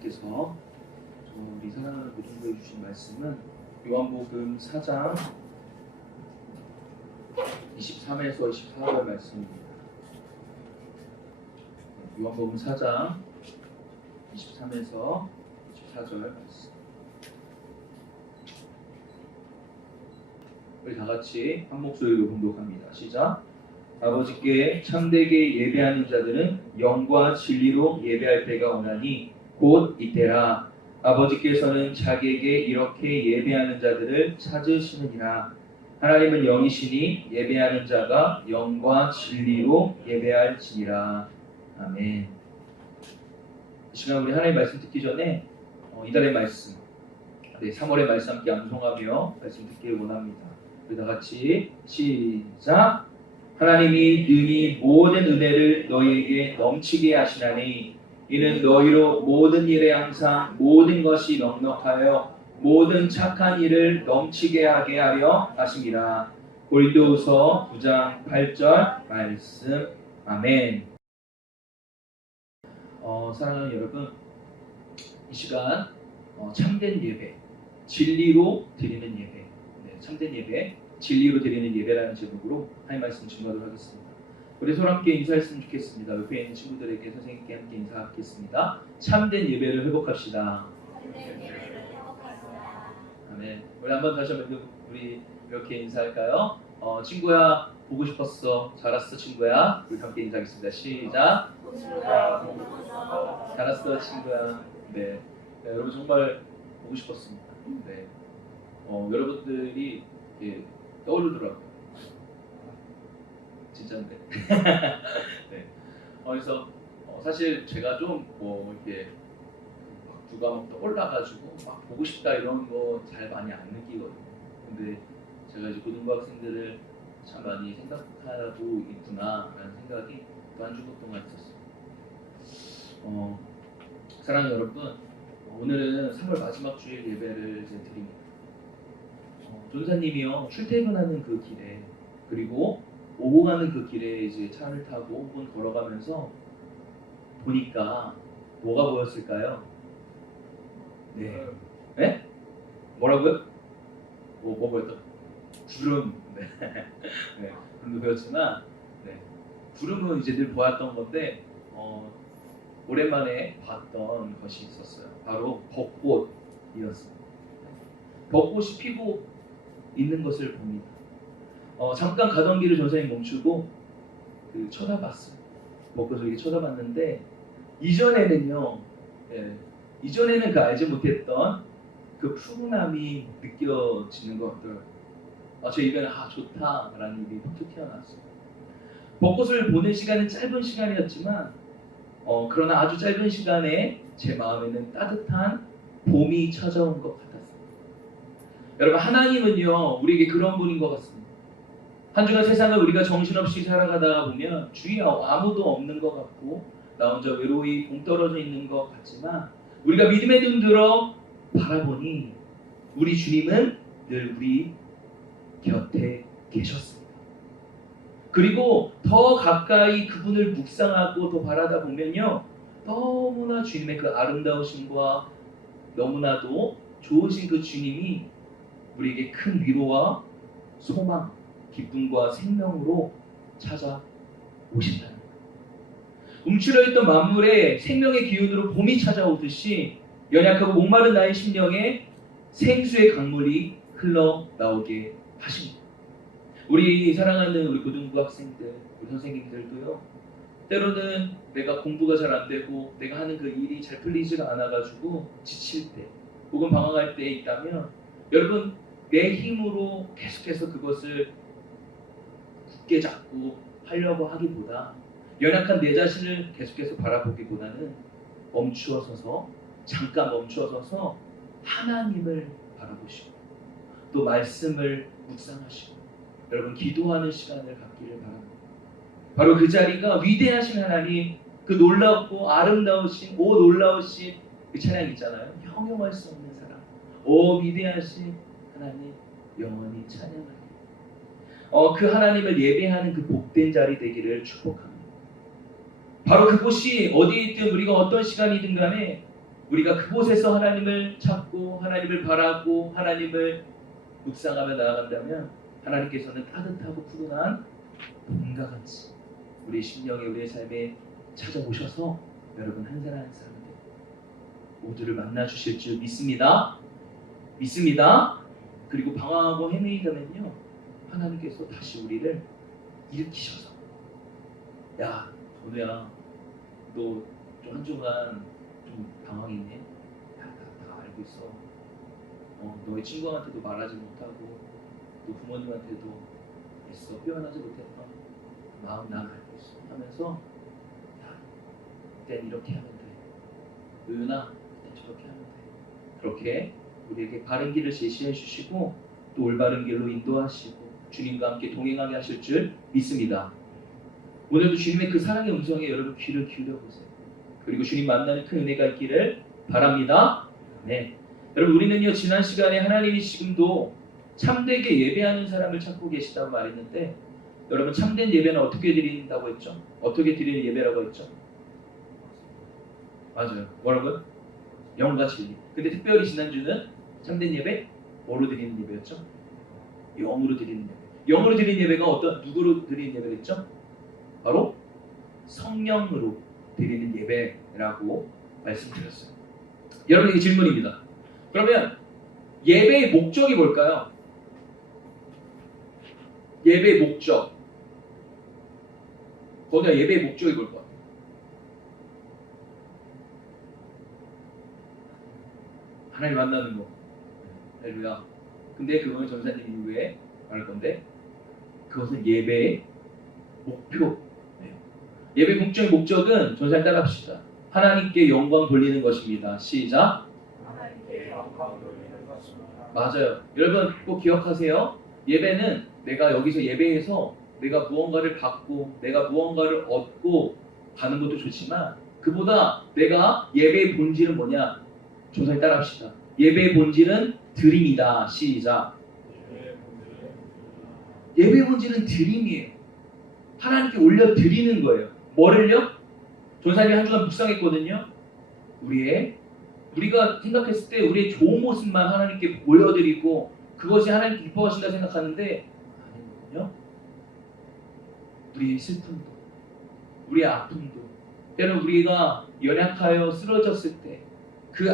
하나님께서 우리 사랑하는 모든교회 주신 말씀은 요한복음 4장 23에서 24절 말씀입니다. 요한복음 4장 23에서 24절 말씀. 우리 다 같이 한 목소리로 봉독합니다. 시작. 아버지께 참되게 예배하는 자들은 영과 진리로 예배할 때가 오나니 곧 이때라. 아버지께서는 자기에게 이렇게 예배하는 자들을 찾으시느니라. 하나님은 영이시니 예배하는 자가 영과 진리로 예배할지니라. 아멘. 이 시간 우리 하나님의 말씀 듣기 전에 이달의 말씀, 3월의 말씀 함께 암송하며 말씀 듣기를 원합니다. 우리 다 같이 시작. 하나님이 능히 모든 은혜를 너희에게 넘치게 하시나니 이는 너희로 모든 일에 항상 모든 것이 넉넉하여 모든 착한 일을 넘치게 하게 하려 하심이라. 고린도후서 9장 8절 말씀. 아멘. 사랑하는 여러분, 이 시간 참된 예배, 진리로 드리는 예배, 참된 예배, 진리로 드리는 예배라는 제목으로 하나님 말씀 증거하도록 하겠습니다. 우리 서로 함께 인사했으면 좋겠습니다. 옆에 있는 친구들에게 선생님께 함께 인사하겠습니다. 참된 예배를 회복합시다. 아멘. 우리 한번 다시 한번 우리 이렇게 인사할까요? 친구야 보고 싶었어. 잘 왔어 친구야. 우리 함께 인사하겠습니다. 시작. 잘 왔어 친구야. 네, 여러분 정말 보고 싶었습니다. 네, 여러분들이 떠오르더라고요. 진짜인데. 네. 그래서 사실 제가 좀 이렇게 누가 막 떠올라가지고 막 보고 싶다 이런 거 잘 많이 안 느끼거든요. 근데 제가 이제 고등부 학생들을 참 많이 생각하고 있구나라는 생각이 또 한 주간 동안 있었어요. 사랑하는 여러분, 오늘은 3월 마지막 주일 예배를 이제 드립니다. 전사님이요 출퇴근하는 그 길에 그리고 오고 가는 그 길에 이제 차를 타고 혹은 걸어가면서 보니까 뭐가 보였을까요? 네, 네? 뭐라고요? 뭐 보였다? 구름. 네, 네. 구름도 보였지만, 네. 구름은 이제 늘 보았던 건데 오랜만에 봤던 것이 있었어요. 바로 벚꽃이었습니다. 벚꽃이 피고 있는 것을 봅니다. 잠깐 가던 길을 전사님 멈추고 쳐다봤어요. 벚꽃을 이렇게 쳐다봤는데 이전에는요, 이전에는 알지 못했던 그 푸근함이 느껴지는 것 같더라고요. 제 입에는 좋다라는 입이 툭툭 튀어나왔어요. 벚꽃을 보는 시간은 짧은 시간이었지만 그러나 아주 짧은 시간에 제 마음에는 따뜻한 봄이 찾아온 것 같았습니다. 여러분, 하나님은요 우리에게 그런 분인 것 같습니다. 한 주간 세상을 우리가 정신없이 살아가다가 보면 주위에 아무도 없는 것 같고 나 혼자 외로이 동떨어져 있는 것 같지만 우리가 믿음의 눈 들어 바라보니 우리 주님은 늘 우리 곁에 계셨습니다. 그리고 더 가까이 그분을 묵상하고 더 바라다 보면요 너무나 주님의 그 아름다우심과 너무나도 좋으신 그 주님이 우리에게 큰 위로와 소망, 기쁨과 생명으로 찾아오신다는 거예요. 움츠러있던 만물에 생명의 기운으로 봄이 찾아오듯이 연약하고 목마른 나의 심령에 생수의 강물이 흘러나오게 하십니다. 우리 사랑하는 우리 고등부 학생들, 우리 선생님들도요 때로는 내가 공부가 잘 안 되고 내가 하는 그 일이 잘 풀리지가 않아가지고 지칠 때 혹은 방황할 때 있다면 여러분 내 힘으로 계속해서 그것을 굳게 잡고 하려고 하기보다 연약한 내 자신을 계속해서 바라보기보다는 잠깐 멈추어서서 하나님을 바라보시고 또 말씀을 묵상하시고 여러분 기도하는 시간을 갖기를 바랍니다. 바로 그 자리가 위대하신 하나님, 그 놀랍고 아름다우신 놀라우신 그 찬양 있잖아요. 형용할 수 없는 사랑, 위대하신 하나님 영원히 찬양하리. 그 하나님을 예배하는 그 복된 자리 되기를 축복합니다. 바로 그곳이 어디에 있든 우리가 어떤 시간이든 간에 우리가 그곳에서 하나님을 찾고 하나님을 바라고 하나님을 묵상하며 나아간다면 하나님께서는 따뜻하고 푸근한 봄과 같이 우리의 심령에 우리의 삶에 찾아오셔서 여러분 한 사람 한 사람들 모두를 만나 주실 줄 믿습니다. 믿습니다. 그리고 방황하고 헤매이다면요 하나님께서 다시 우리를 일으키셔서 야 건우야 너 좀 한 주간 좀 방황이네. 야, 다 알고 있어. 너희 친구한테도 말하지 못하고 또 부모님한테도 애써 표현하지 못했던 마음 난 알고 있어 하면서 야, 그땐 이렇게 하면 돼. 의은아 그땐 저렇게 하면 돼. 그렇게 우리에게 바른 길을 제시해 주시고 또 올바른 길로 인도하시고 주님과 함께 동행하게 하실 줄 믿습니다. 오늘도 주님의 그 사랑의 음성에 여러분 귀를 기울여 보세요. 그리고 주님 만나는 큰 은혜가 있기를 바랍니다. 네. 여러분 우리는요 지난 시간에 하나님이 지금도 참되게 예배하는 사람을 찾고 계시다고 말했는데 여러분 참된 예배는 어떻게 드린다고 했죠? 어떻게 드리는 예배라고 했죠? 맞아요. 뭐라고요? 영과 진리. 근데 특별히 지난주는 참된 예배 뭐로 드리는 예배였죠? 영으로 드리는 예배. 영으로 드리는 예배가 누구로 드리는 예배겠죠? 바로 성령으로 드리는 예배라고 말씀드렸어요. 여러분에게 질문입니다. 그러면 예배의 목적이 뭘까요? 예배의 목적. 거기가 예배의 목적이 뭘까요? 하나님 만나는 거. 할렐루야. 근데 그거는 전사님 이후에 말할 건데 그것은 예배의 목표. 예배 공적인 목적은 전사님 따라합시다. 하나님께 영광 돌리는 것입니다. 시작. 하나님께 영광 돌리는 것입니다. 맞아요. 여러분 꼭 기억하세요. 예배는 내가 여기서 예배해서 내가 무언가를 받고 내가 무언가를 얻고 가는 것도 좋지만 그보다 내가 예배의 본질은 뭐냐? 전사님 따라합시다. 예배의 본질은 드림이다. 시작. 예배의 본질은 드림이에요. 하나님께 올려드리는 거예요. 뭐를요? 전사님이 한 주간 묵상했거든요. 우리가 생각했을 때 우리의 좋은 모습만 하나님께 보여드리고 그것이 하나님 기뻐하신다 생각하는데 아니거든요. 우리의 슬픔도 우리의 아픔도 때로 우리가 연약하여 쓰러졌을 때 그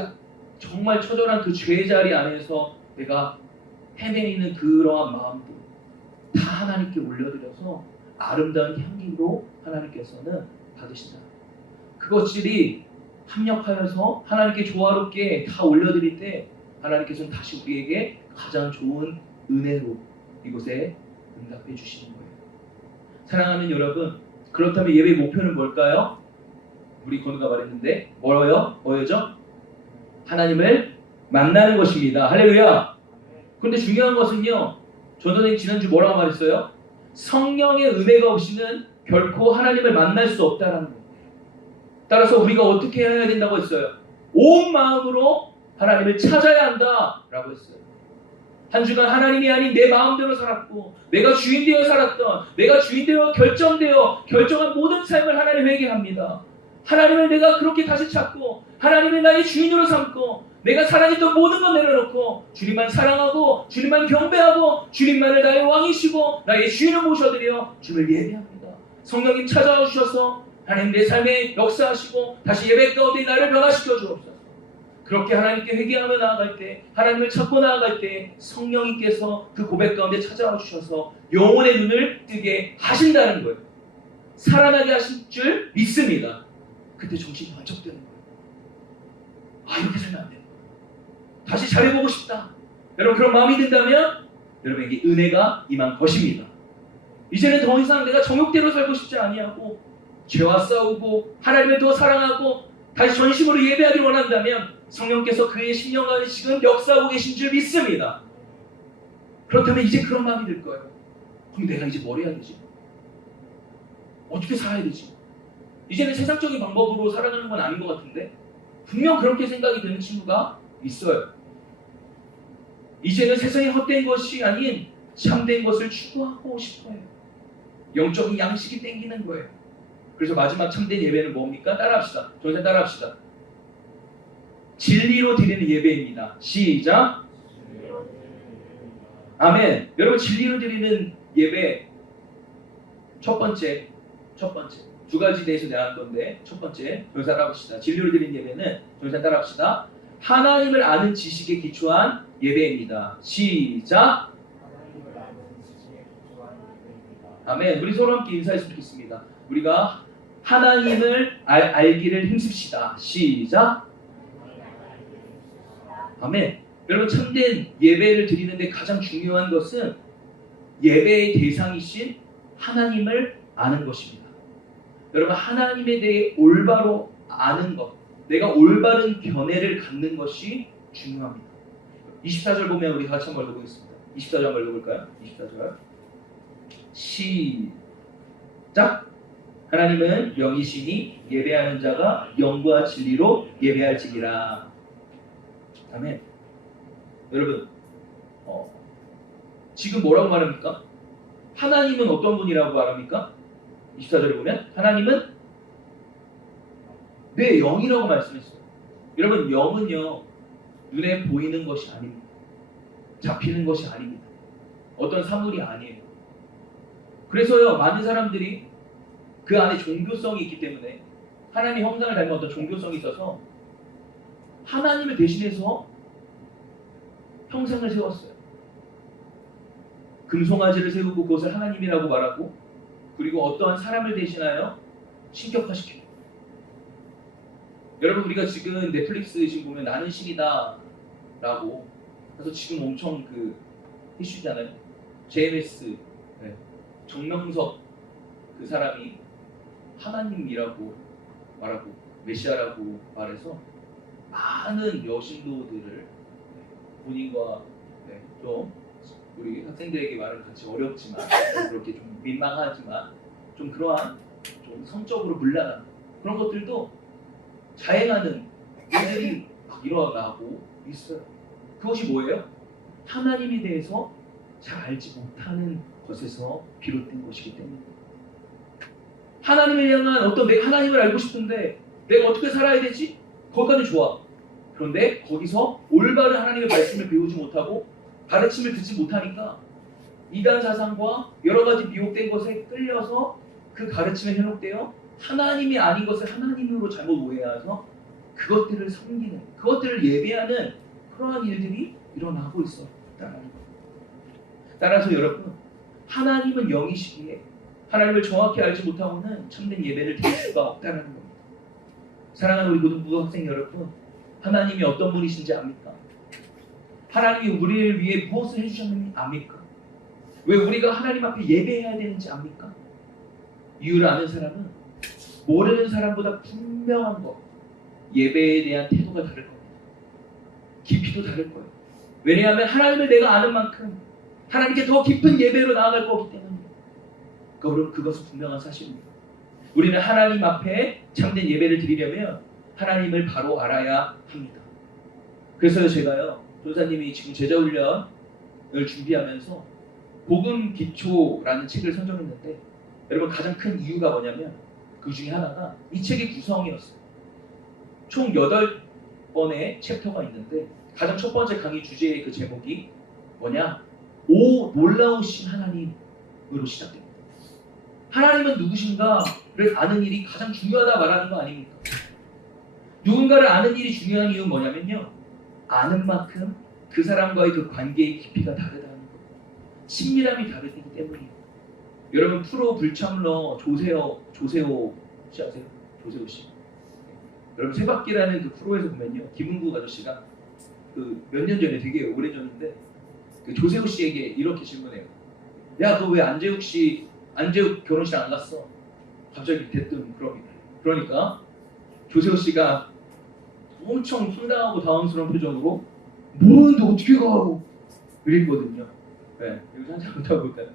정말 처절한 그 죄의 자리 안에서 내가 헤매이는 그러한 마음도 다 하나님께 올려드려서 아름다운 향기로 하나님께서는 받으신다. 그것들이 합력하여서 하나님께 조화롭게 다 올려드릴 때 하나님께서는 다시 우리에게 가장 좋은 은혜로 이곳에 응답해 주시는 거예요. 사랑하는 여러분, 그렇다면 예배의 목표는 뭘까요? 우리 건우가 말했는데 뭐였죠? 하나님을 만나는 것입니다. 할렐루야. 그런데 중요한 것은요, 전도사님 지난주 뭐라고 말했어요? 성령의 은혜가 없이는 결코 하나님을 만날 수 없다라는 거예요. 따라서 우리가 어떻게 해야 된다고 했어요? 온 마음으로 하나님을 찾아야 한다라고 했어요. 한 주간 하나님이 아닌 내 마음대로 살았고 내가 주인되어 살았던 내가 주인되어 결정한 모든 삶을 하나님에게 합니다. 하나님을 내가 그렇게 다시 찾고 하나님을 나의 주인으로 삼고 내가 사랑했던 모든 것 내려놓고 주님만 사랑하고 주님만 경배하고 주님만을 나의 왕이시고 나의 주인을 모셔드려 주를 예배합니다. 성령님 찾아와 주셔서 하나님 내 삶에 역사하시고 다시 예배 가운데 나를 변화시켜 주옵소서. 그렇게 하나님께 회개하며 나아갈 때 하나님을 찾고 나아갈 때 성령님께서 그 고백 가운데 찾아와 주셔서 영혼의 눈을 뜨게 하신다는 거예요. 살아나게 하실 줄 믿습니다. 그때 정신이 번쩍 드는 거예요. 아, 이렇게 살면 안 돼요. 다시 잘해보고 싶다. 여러분 그런 마음이 든다면 여러분에게 은혜가 임한 것입니다. 이제는 더 이상 내가 정욕대로 살고 싶지 아니하고 죄와 싸우고 하나님을 더 사랑하고 다시 전심으로 예배하기를 원한다면 성령께서 그의 심령 가운데 지금 역사하고 계신 줄 믿습니다. 그렇다면 이제 그런 마음이 들 거예요. 그럼 내가 이제 뭘 해야 되지? 어떻게 살아야 되지? 이제는 세상적인 방법으로 살아가는 건 아닌 것 같은데 분명 그렇게 생각이 드는 친구가 있어요. 이제는 세상에 헛된 것이 아닌 참된 것을 추구하고 싶어요. 영적인 양식이 땡기는 거예요. 그래서 마지막 참된 예배는 뭡니까? 따라합시다. 전세 따라합시다. 진리로 드리는 예배입니다. 시작. 아멘. 여러분 진리로 드리는 예배 첫 번째 두 가지 대해서 내가 할 건데 첫 번째 저희 따라합시다. 진리로 드리는 예배는 저희 따라합시다. 하나님을 아는 지식에 기초한 예배입니다. 시작. 아멘. 우리 서로 함께 인사했으면 좋겠습니다. 우리가 하나님을 알기를 힘씁시다. 시작. 아멘. 여러분 참된 예배를 드리는데 가장 중요한 것은 예배의 대상이신 하나님을 아는 것입니다. 여러분 하나님에 대해 올바로 아는 것, 내가 올바른 견해를 갖는 것이 중요합니다. 24절 보면 우리 같이 한번 읽어보겠습니다. 24절 한번 읽어볼까요? 24절 시작. 하나님은 영이시니 예배하는 자가 영과 진리로 예배할지니라. 아멘. 여러분 지금 뭐라고 말합니까? 하나님은 어떤 분이라고 말합니까? 24절에 보면 하나님은 내 영이라고 말씀했어요. 여러분 영은요 눈에 보이는 것이 아닙니다. 잡히는 것이 아닙니다. 어떤 사물이 아니에요. 그래서요 많은 사람들이 그 안에 종교성이 있기 때문에 하나님의 형상을 닮은 어떤 종교성이 있어서 하나님을 대신해서 형상을 세웠어요. 금송아지를 세우고 그것을 하나님이라고 말하고 그리고 어떠한 사람을 대신하여 신격화시키고. 여러분 우리가 지금 넷플릭스 지금 보면 나는 신이다 라고 그래서 지금 엄청 그 이슈잖아요. JMS 정명석 그 사람이 하나님이라고 말하고 메시아라고 말해서 많은 여신도들을 본인과 좀 우리 학생들에게 말은 같이 어렵지만 그렇게 좀 민망하지만 좀 그러한 좀 성적으로 문란한 그런 것들도 자행하는 일들이 막 일어나고 있어요. 그것이 뭐예요? 하나님에 대해서 잘 알지 못하는 것에서 비롯된 것이기 때문입니다. 하나님에 향한 어떤 내가 하나님을 알고 싶은데 내가 어떻게 살아야 되지? 거기까지 좋아. 그런데 거기서 올바른 하나님의 말씀을 배우지 못하고 가르침을 듣지 못하니까 이단 사상과 여러 가지 미혹된 것에 끌려서 그 가르침에 현혹되어 하나님이 아닌 것을 하나님으로 잘못 오해해서 그것들을 섬기는, 그것들을 예배하는 그러한 일들이 일어나고 있었다는 것. 따라서 여러분, 하나님은 영이시기에 하나님을 정확히 알지 못하고는 참된 예배를 드릴 수가 없다는 겁니다. 사랑하는 우리 고등부 학생 여러분, 하나님이 어떤 분이신지 압니까? 하나님이 우리를 위해 무엇을 해주셨는지 압니까? 왜 우리가 하나님 앞에 예배해야 되는지 압니까? 이유를 아는 사람은 모르는 사람보다 분명한 것, 예배에 대한 태도가 다를 겁니다. 깊이도 다를 거예요. 왜냐하면 하나님을 내가 아는 만큼 하나님께 더 깊은 예배로 나아갈 거기 때문입니다. 그러므로 그것은 분명한 사실입니다. 우리는 하나님 앞에 참된 예배를 드리려면 하나님을 바로 알아야 합니다. 그래서 제가요, 조사님이 지금 제자훈련을 준비하면서 복음 기초라는 책을 선정했는데 여러분 가장 큰 이유가 뭐냐면 그 중에 하나가 이 책의 구성이었어요. 총 8번의 챕터가 있는데 가장 첫 번째 강의 주제의 그 제목이 뭐냐? 오 놀라우신 하나님으로 시작됩니다. 하나님은 누구신가를 아는 일이 가장 중요하다 말하는 거 아닙니까? 누군가를 아는 일이 중요한 이유는 뭐냐면요, 아는 만큼 그 사람과의 그 관계의 깊이가 다르다는 거, 친밀함이 다르기 때문이에요. 여러분 프로 불참러 조세호 씨 아세요? 조세호 씨. 여러분 세바퀴라는 그 프로에서 보면요, 김은국 아저씨가 그 몇 년 전에 되게 오래 전인데 그 조세호 씨에게 이렇게 질문해요. 야, 너 왜 안재욱 결혼식 안 갔어? 갑자기 대뜸 그러니까 조세호 씨가 엄청 황당하고 당황스러운 표정으로 뭐는데 어떻게 가고 이랬거든요. 네, 여기서 한참 못하볼까요?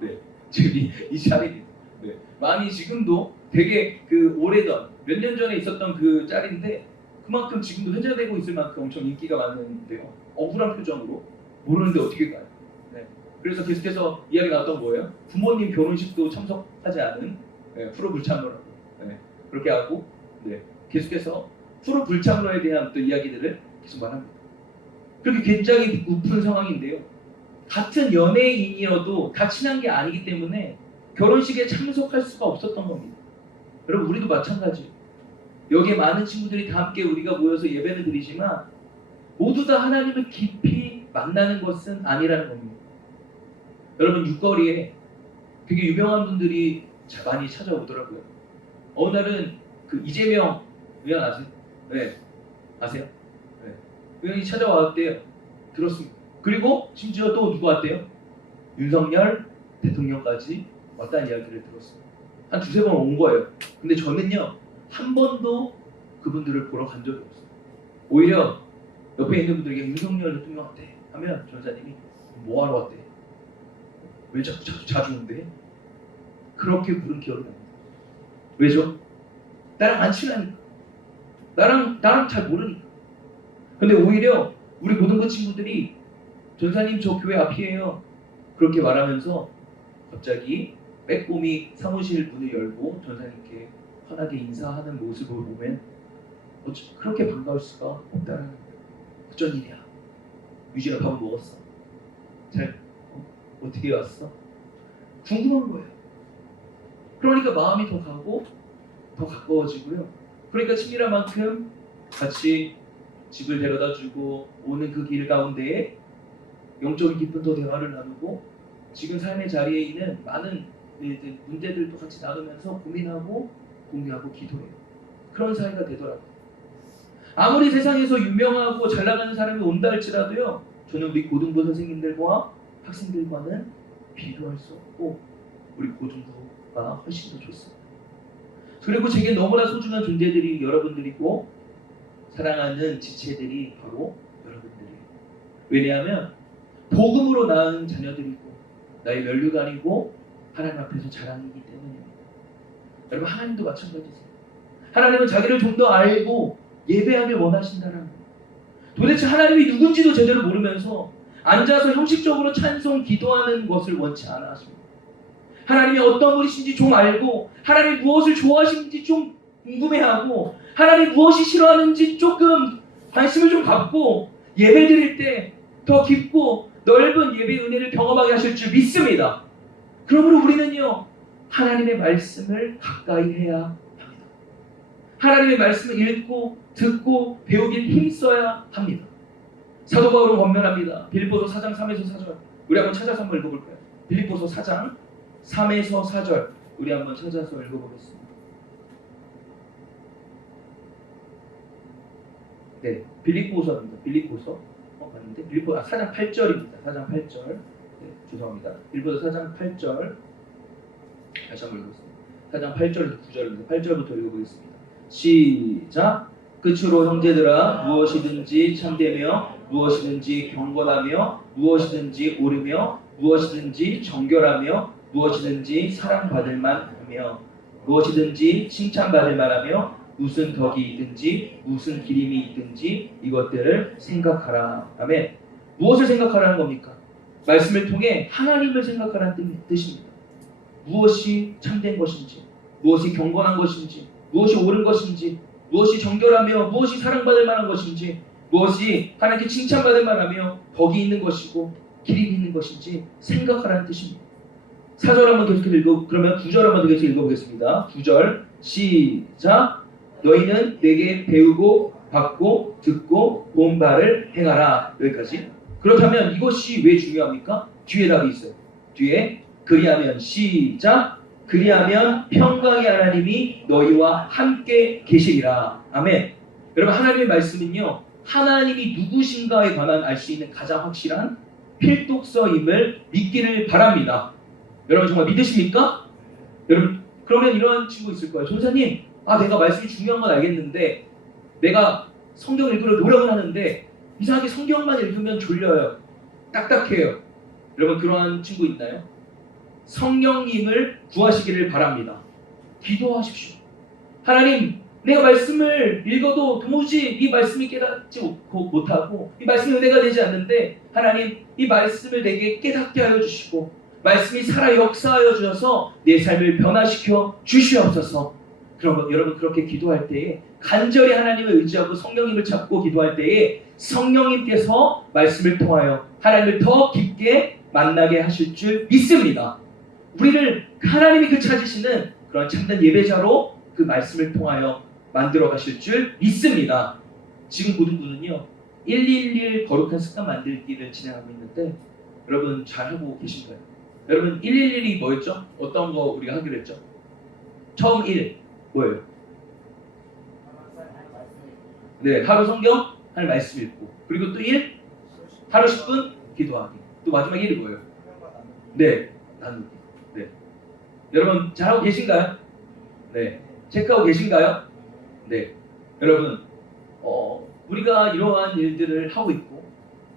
네, 지금 이 자리, 네, 많이 지금도 되게 그 오래전 몇 년 전에 있었던 그 짤인데 그만큼 지금도 회자되고 있을 만큼 엄청 인기가 많은데요. 억울한 표정으로 모르는데 어떻게 가요? 네, 그래서 계속해서 이야기가 나왔던 거예요. 부모님 결혼식도 참석하지 않은 프로 불참러라고, 네, 그렇게 하고, 네, 계속해서 프로 불장로에 대한 또 이야기들을 계속 말합니다. 그렇게 굉장히 우픈 상황인데요. 같은 연예인이어도 다 친한 게 아니기 때문에 결혼식에 참석할 수가 없었던 겁니다. 여러분 우리도 마찬가지예요. 여기에 많은 친구들이 다 함께 우리가 모여서 예배를 드리지만 모두 다 하나님을 깊이 만나는 것은 아니라는 겁니다. 여러분 육거리에 되게 유명한 분들이 많이 찾아오더라고요. 어느 날은 그 이재명 의원 아세요? 네, 아세요? 네. 의원이 찾아왔대요. 들었습니다. 그리고 심지어 또 누구 왔대요? 윤석열 대통령까지 왔다는 이야기를 들었습니다. 한 두세 번 온 거예요. 근데 저는요 한 번도 그분들을 보러 간 적이 없어요. 오히려 옆에 있는 분들에게 윤석열 대통령 왔대 하면 전사님이 뭐하러 왔대? 왜 자주 온대? 그렇게 부른 기억이 납니다. 왜죠? 나랑 안 친하니까. 나랑 잘 모르니까. 근데 오히려 우리 고등부 친구들이 전사님 저 교회 앞이에요. 그렇게 말하면서 갑자기 빼꼼히 사무실 문을 열고 전사님께 환하게 인사하는 모습을 보면 그렇게 반가울 수가 없다는 어쩐 일이야. 유진아 밥은 먹었어? 어떻게 왔어? 궁금한 거예요. 그러니까 마음이 더 가고 더 가까워지고요. 그러니까 친밀한 만큼 같이 집을 데려다주고 오는 그 길 가운데에 영적인 깊은 더 대화를 나누고 지금 삶의 자리에 있는 많은 문제들도 같이 나누면서 고민하고 공유하고 기도해요. 그런 사이가 되더라고요. 아무리 세상에서 유명하고 잘 나가는 사람이 온다 할지라도요. 저는 우리 고등부 선생님들과 학생들과는 비교할 수 없고 우리 고등부가 훨씬 더 좋습니다. 그리고 제게 너무나 소중한 존재들이 여러분들이고 사랑하는 지체들이 바로 여러분들이에요. 왜냐하면 복음으로 낳은 자녀들이고 나의 면류관이고 하나님 앞에서 자랑이기 때문입니다. 여러분 하나님도 마찬가지세요. 하나님은 자기를 좀 더 알고 예배하길 원하신다는 거예요. 도대체 하나님이 누군지도 제대로 모르면서 앉아서 형식적으로 찬송 기도하는 것을 원치 않아 하십니다. 하나님이 어떤 분이신지 좀 알고 하나님이 무엇을 좋아하시는지 좀 궁금해하고 하나님이 무엇이 싫어하는지 조금 관심을 좀 갖고 예배 드릴 때 더 깊고 넓은 예배 은혜를 경험하게 하실 줄 믿습니다. 그러므로 우리는요 하나님의 말씀을 가까이 해야 합니다. 하나님의 말씀을 읽고 듣고 배우길 힘써야 합니다. 사도 바울은 권면합니다. 빌립보서 4장 3에서 4절 우리 한번 찾아서 한번 읽어볼까요? 빌립보서 4장 3에서 4절 우리 한번 찾아서 읽어보겠습니다. 네, 빌립보서입니다. 빌립보서 맞는데 빌립보 4장 8절입니다. 4장 8절 네, 죄송합니다. 빌립보서 4장 8절 다시 한번 읽겠습니다. 4장 8절에서 9절입니다. 8절부터 읽어보겠습니다. 시작. 끝으로 형제들아 무엇이든지 참되며 무엇이든지 경건하며 무엇이든지 옳으며 무엇이든지 정결하며 무엇이든지 사랑받을 만하며 무엇이든지 칭찬받을 만하며 무슨 덕이 있든지 무슨 기림이 있든지 이것들을 생각하라. 아멘. 무엇을 생각하라는 겁니까? 말씀을 통해 하나님을 생각하라는 뜻입니다. 무엇이 참된 것인지 무엇이 경건한 것인지 무엇이 옳은 것인지 무엇이 정결하며 무엇이 사랑받을 만한 것인지 무엇이 하나님께 칭찬받을 만하며 덕이 있는 것이고 기림이 있는 것인지 생각하라는 뜻입니다. 4절 한번 계속해서 그러면 9절 한번 계속 읽어보겠습니다. 9절 시작. 너희는 내게 배우고 받고 듣고 본 바를 행하라. 여기까지. 그렇다면 이것이 왜 중요합니까? 뒤에 답이 있어요. 뒤에 그리하면 시작. 그리하면 평강의 하나님이 너희와 함께 계시리라. 아멘. 여러분 하나님의 말씀은요 하나님이 누구신가에 관한 알 수 있는 가장 확실한 필독서임을 믿기를 바랍니다. 여러분 정말 믿으십니까? 여러분 그러면 이런 친구 있을 거예요. 전사님 내가 말씀이 중요한 건 알겠는데 내가 성경 읽으려 노력을 하는데 이상하게 성경만 읽으면 졸려요. 딱딱해요. 여러분 그러한 친구 있나요? 성령님을 구하시기를 바랍니다. 기도하십시오. 하나님 내가 말씀을 읽어도 도무지 이 말씀이 깨닫지 못하고 이 말씀이 은혜가 되지 않는데 하나님 이 말씀을 내게 깨닫게 하여 주시고 말씀이 살아 역사하여 주셔서 내 삶을 변화시켜 주시옵소서. 그럼 여러분 그렇게 기도할 때에 간절히 하나님을 의지하고 성령님을 찾고 기도할 때에 성령님께서 말씀을 통하여 하나님을 더 깊게 만나게 하실 줄 믿습니다. 우리를 하나님이 그 찾으시는 그런 참된 예배자로 그 말씀을 통하여 만들어 가실 줄 믿습니다. 지금 모든 분은요 111 거룩한 습관 만들기를 진행하고 있는데 여러분 잘하고 계신가요? 여러분 111이 뭐였죠? 어떤 거 우리가 하기로 했죠? 처음 1 뭐예요? 네, 하루 성경 하나님 말씀 읽고 그리고 또 1 하루 10분 기도하기. 또 마지막 1이 뭐예요? 네, 나누기. 네, 여러분 잘하고 계신가요? 네, 체크하고 계신가요? 네, 여러분 우리가 이러한 일들을 하고 있고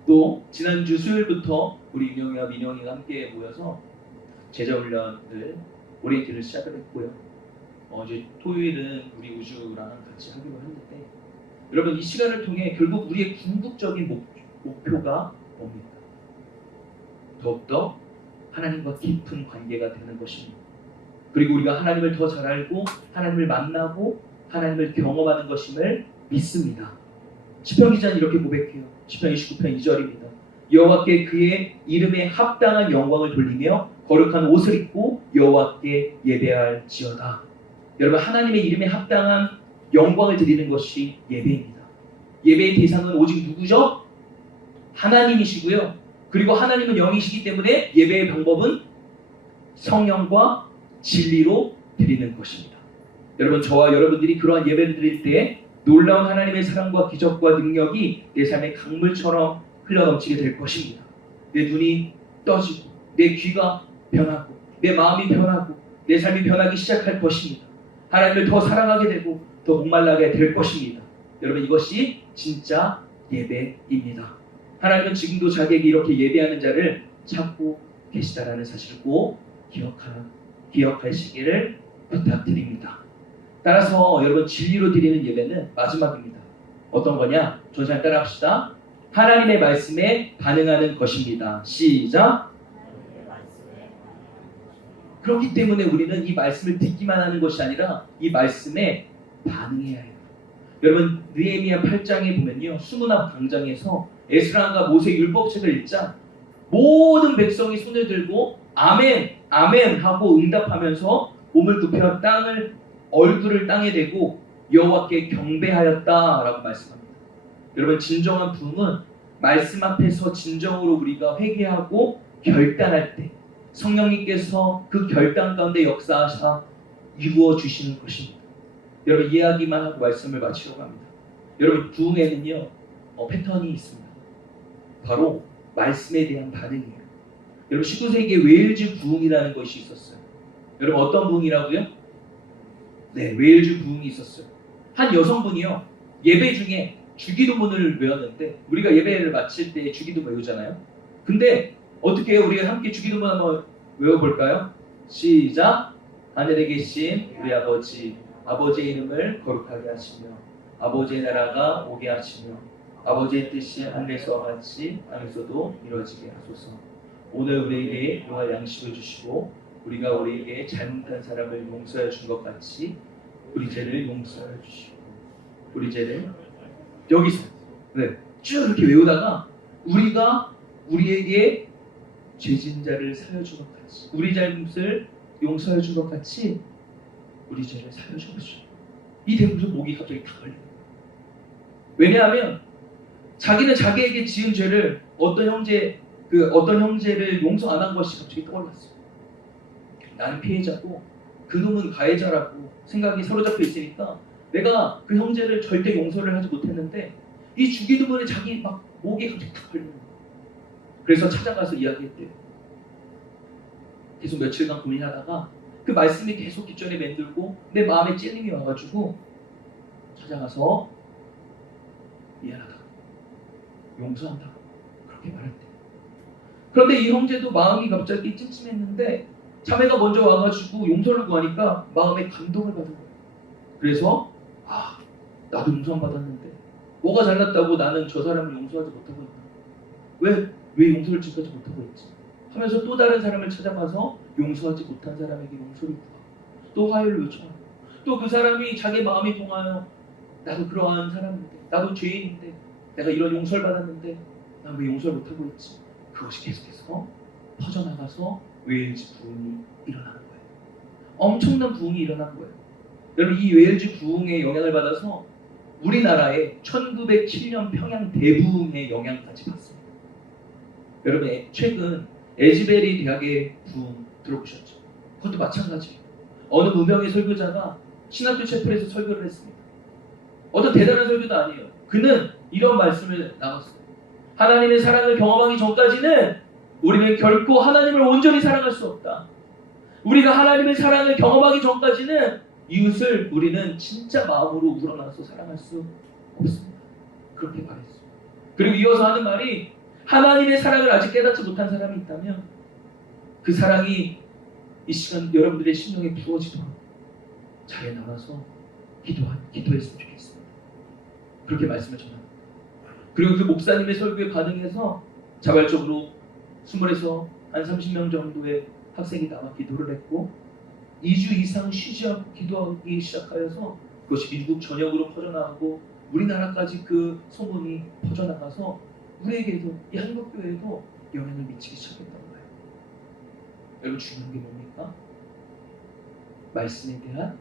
또 지난주 수요일부터 우리 윤영이와 민영이가 함께 모여서 제자훈련을 오리엔티를 시작을 했고요. 어제 토요일은 우리 우주랑 같이 하기로 했는데 여러분 이 시간을 통해 결국 우리의 궁극적인 목표가 뭡니까? 더욱더 하나님과 깊은 관계가 되는 것입니다. 그리고 우리가 하나님을 더 잘 알고 하나님을 만나고 하나님을 경험하는 것임을 믿습니다. 시편 기자는 이렇게 고백해요. 시편 29편 2절입니다. 여호와께 그의 이름에 합당한 영광을 돌리며 거룩한 옷을 입고 여호와께 예배할지어다. 여러분 하나님의 이름에 합당한 영광을 드리는 것이 예배입니다. 예배의 대상은 오직 누구죠? 하나님이시고요. 그리고 하나님은 영이시기 때문에 예배의 방법은 성령과 진리로 드리는 것입니다. 여러분 저와 여러분들이 그러한 예배를 드릴 때 놀라운 하나님의 사랑과 기적과 능력이 내 삶의 강물처럼 흘러넘치게 될 것입니다. 내 눈이 떠지고 내 귀가 변하고 내 마음이 변하고 내 삶이 변하기 시작할 것입니다. 하나님을 더 사랑하게 되고 더 목말라게 될 것입니다. 여러분 이것이 진짜 예배입니다. 하나님은 지금도 자기에게 이렇게 예배하는 자를 찾고 계시다라는 사실을 꼭 기억하시기를 부탁드립니다. 따라서 여러분 진리로 드리는 예배는 마지막입니다. 어떤 거냐? 저잘 따라합시다. 하나님의 말씀에 반응하는 것입니다. 시작. 그렇기 때문에 우리는 이 말씀을 듣기만 하는 것이 아니라 이 말씀에 반응해야 해요. 여러분 느헤미야 8장에 보면요 수문학 광장에서 에스라가 모세 율법책을 읽자 모든 백성이 손을 들고 아멘 아멘 하고 응답하면서 몸을 굽혀 얼굴을 땅에 대고 여호와께 경배하였다라고 말씀합니다. 여러분 진정한 부흥은 말씀 앞에서 진정으로 우리가 회개하고 결단할 때 성령님께서 그 결단 가운데 역사하사 이루어 주시는 것입니다. 여러분 이야기만 하고 말씀을 마치려고 합니다. 여러분 부흥에는요 패턴이 있습니다. 바로 말씀에 대한 반응이에요. 여러분 19세기에 웨일즈 부흥이라는 것이 있었어요. 여러분 어떤 부흥이라고요? 네, 웨일즈 부흥이 있었어요. 한 여성분이요 예배 중에 주기도문을 외웠는데 우리가 예배를 마칠 때 주기도문 외우잖아요. 근데 어떻게 해요? 우리가 함께 주기도문 한번 외워볼까요? 시작. 하늘에 계신 우리 아버지 아버지의 이름을 거룩하게 하시며 아버지의 나라가 오게 하시며 아버지의 뜻이 하늘에서와 같이 땅에서도 이루어지게 하소서. 오늘 우리에게 용할 양식을 주시고 우리가 우리에게 잘못한 사람을 용서해 준 것 같이 우리 죄를 용서해 주시고 우리 죄를 여기서 쭉 이렇게 외우다가 우리가 우리에게 죄진 자를 사여 준 것 같이 우리 잘못을 용서해 준 것 같이 우리 죄를 사여 주십시오. 이 대목에서 목이 갑자기 다 걸려요. 왜냐하면 자기는 자기에게 지은 죄를 어떤 형제를 용서 안 한 것이 갑자기 떠올랐어요. 나는 피해자고 그놈은 가해자라고 생각이 사로잡혀 있으니까 내가 그 형제를 절대 용서를 하지 못했는데 이 주기도문에 자기 막 목이 갑자기 다 걸리는 거예요. 그래서 찾아가서 이야기했대요. 계속 며칠간 고민하다가 그 말씀이 계속 귓전에 맴돌고 내 마음에 찔림이 와가지고 찾아가서 미안하다 용서한다 그렇게 말했대요. 그런데 이 형제도 마음이 갑자기 찜찜했는데 자매가 먼저 와가지고 용서를 구하니까 마음에 감동을 받은 거예요. 그래서 나도 용서받았는데 뭐가 잘났다고 나는 저 사람을 용서하지 못하고 있나? 왜 용서를 지금까지 못하고 있지? 하면서 또 다른 사람을 찾아가서 용서하지 못한 사람에게 용서를 구하고 또 화해를 요청하고 또 그 사람이 자기 마음이 통하여 나도 그러한 사람인데, 나도 죄인인데, 내가 이런 용서를 받았는데 난 왜 용서를 못하고 있지? 그것이 계속해서 퍼져나가서 웨일즈 부흥이 일어나는 거예요. 엄청난 부흥이 일어난 거예요. 여러분, 이 웨일즈 부흥의 영향을 받아서 우리나라에 1907년 평양 대부흥의 영향까지 받습니다. 여러분, 최근 에즈베리 대학의 부흥 들어보셨죠? 그것도 마찬가지예요. 어느 무명의 설교자가 신학교 채플에서 설교를 했습니다. 어떤 대단한 설교도 아니에요. 그는 이런 말씀을 나눴어요. 하나님의 사랑을 경험하기 전까지는 우리는 결코 하나님을 온전히 사랑할 수 없다. 우리가 하나님의 사랑을 경험하기 전까지는 이웃을 우리는 진짜 마음으로 우러나서 사랑할 수 없습니다. 그렇게 말했어요. 그리고 이어서 하는 말이, 하나님의 사랑을 아직 깨닫지 못한 사람이 있다면 그 사랑이 이 시간 여러분들의 심령에 부어지도록 자리에 나와서 기도했으면 좋겠습니다. 그렇게 말씀을 전합니다. 그리고 그 목사님의 설교에 반응해서 자발적으로 20에서 한 30명 정도의 학생이 나와 기도를 했고 2주 이상 쉬지 않고 기도하기 시작하여서 그것이 미국 전역으로 퍼져나가고 우리나라까지 그 소문이 퍼져나가서 우리에게도, 이 한국교회에도 영향을 미치기 시작했다는 거예요. 여러분, 중요한 게 뭡니까? 말씀에 대한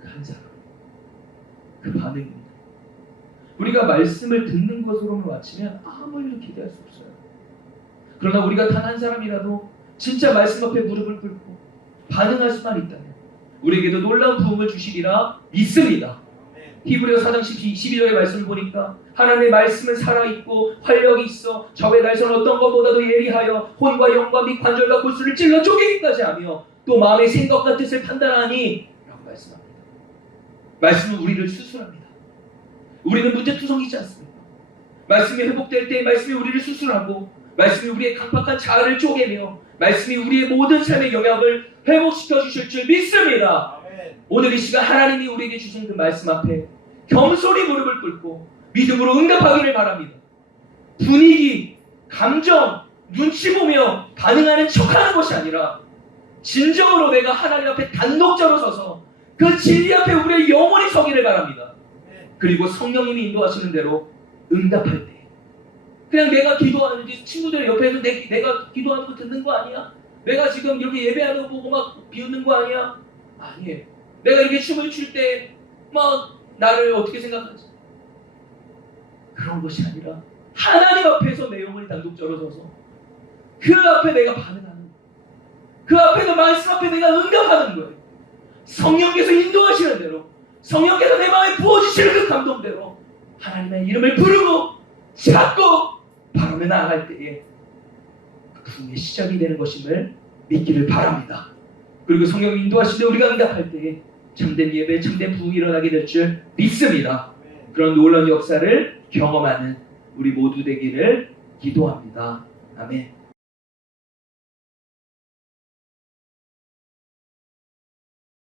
그 한 사람, 그 반응입니다. 우리가 말씀을 듣는 것으로만 마치면 아무 일도 기대할 수 없어요. 그러나 우리가 단 한 사람이라도 진짜 말씀 앞에 무릎을 꿇고 반응할 수만 있다면 우리에게도 놀라운 부흥을 주시리라 믿습니다. 히브리서 4장 12절의 말씀을 보니까 하나님의 말씀은 살아있고 활력이 있어 적의 날선 어떤 것보다도 예리하여 혼과 영과 및 관절과 골수를 찔러 쪼개기까지 하며 또 마음의 생각과 뜻을 판단하니 라고 말씀합니다. 말씀은 우리를 수술합니다. 우리는 문제투성이지 않습니다. 말씀이 회복될 때 말씀이 우리를 수술하고 말씀이 우리의 강팍한 자아를 쪼개며 말씀이 우리의 모든 삶의 영역을 회복시켜 주실 줄 믿습니다. 아멘. 오늘 이 시간 하나님이 우리에게 주신 그 말씀 앞에 겸손히 무릎을 꿇고 믿음으로 응답하기를 바랍니다. 분위기, 감정, 눈치 보며 반응하는 척하는 것이 아니라 진정으로 내가 하나님 앞에 단독자로 서서 그 진리 앞에 우리의 영혼이 서기를 바랍니다. 그리고 성령님이 인도하시는 대로 응답할 때 그냥 내가 기도하는지 친구들 옆에서 내가 기도하는 거 듣는 거 아니야? 내가 지금 이렇게 예배하는 거 보고 막 비웃는 거 아니야? 아니에요. 내가 이렇게 춤을 출 때 막 나를 어떻게 생각하지? 그런 것이 아니라 하나님 앞에서 내 영혼이 단독자로 서서 그 앞에 내가 반응하는 거예요. 그 앞에서 말씀 앞에 내가 응답하는 거예요. 성령께서 인도하시는 대로 성령께서 내 마음에 부어주시는 그 감동대로 하나님의 이름을 부르고 찾고 바라며 나아갈 때에 부흥의 시작이 되는 것임을 믿기를 바랍니다. 그리고 성령이 인도하시되 우리가 응답할 때에 참된 예배, 참된 부흥이 일어나게 될 줄 믿습니다. 그런 놀라운 역사를 경험하는 우리 모두 되기를 기도합니다. 아멘.